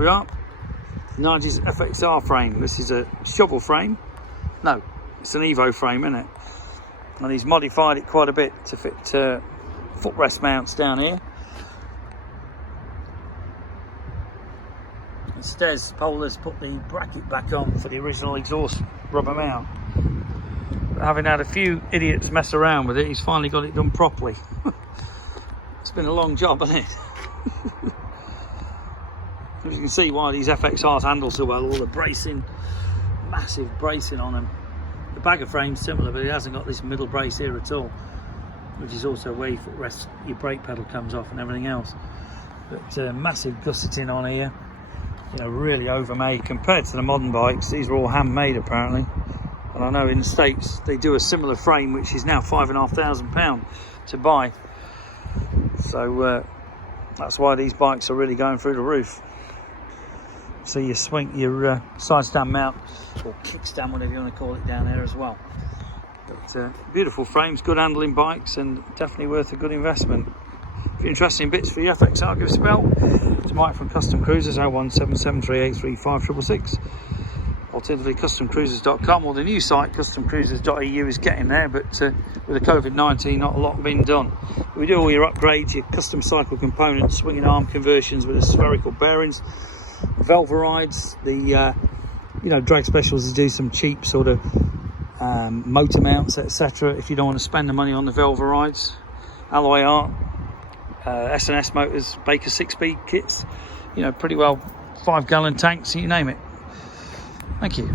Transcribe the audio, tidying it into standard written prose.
We are Nagi's FXR frame. This is a shovel frame. No, it's an Evo frame, isn't it? And he's modified it quite a bit to fit footrest mounts down here. Instead, Paul has put the bracket back on for the original exhaust rubber mount. But having had a few idiots mess around with it, he's finally got it done properly. It's been a long job, hasn't it? As you can see why these FXRs handle so well, all the bracing, massive bracing on them. The bagger frame's similar, but it hasn't got this middle brace here at all, which is also where your footrest, your brake pedal comes off and everything else. But massive gusseting on here, you know, really overmade compared to the modern bikes. These are all handmade apparently, and I know in the States they do a similar frame which is now £5,500 to buy. So that's why these bikes are really going through the roof. So you swing your side stand mount, or kickstand, whatever you want to call it, down there as well. But beautiful frames, good handling bikes, and definitely worth a good investment. If you're interested in bits for your FXR, give us a bell. It's Mike from Custom Cruisers, 01773835666. Alternatively, customcruisers.com, or the new site customcruisers.eu is getting there, but with the COVID-19 not a lot been done. We do all your upgrades, your custom cycle components, swinging arm conversions with the spherical bearings, Velverides, the drag specials do some cheap sort of motor mounts, etc. if you don't want to spend the money on the Velverides. Alloy art, S&S motors, Baker 6-speed kits, you know, pretty well 5-gallon tanks, you name it. Thank you.